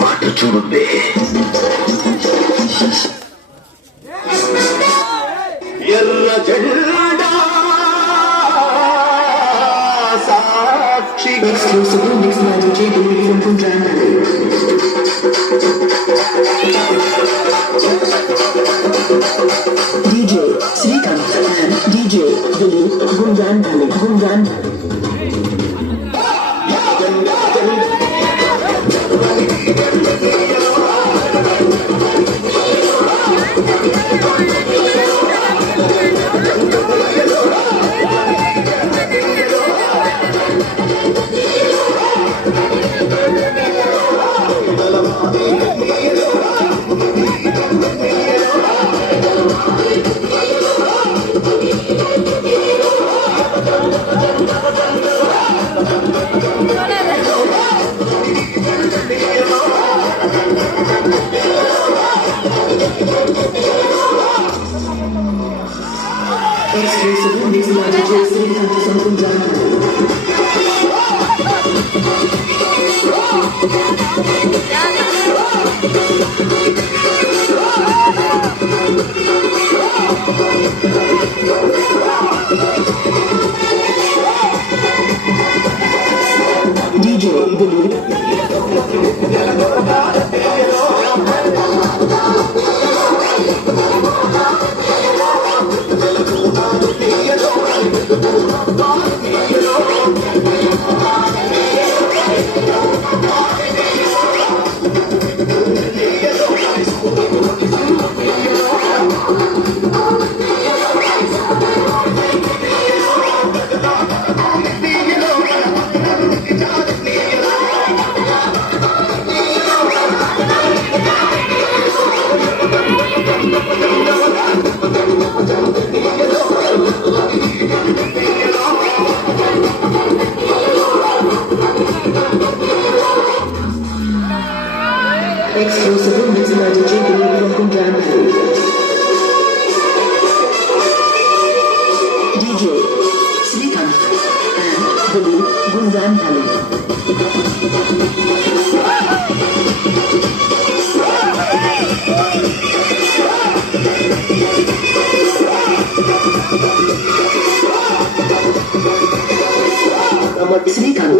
పాటు చూడే ఎర్ర జెండా సాక్షి Exclusive mix by DJ Dilip from Punjab. DJ Srikanth and DJ Dilip Gunjan Gunjan. Exclusive mix by DJ Srikanth from Punjab. DJ Dilip. Exclusive mix by DJ Dilip from Punjab. DJ Srikanth and Dilip Gunjan Srikanth.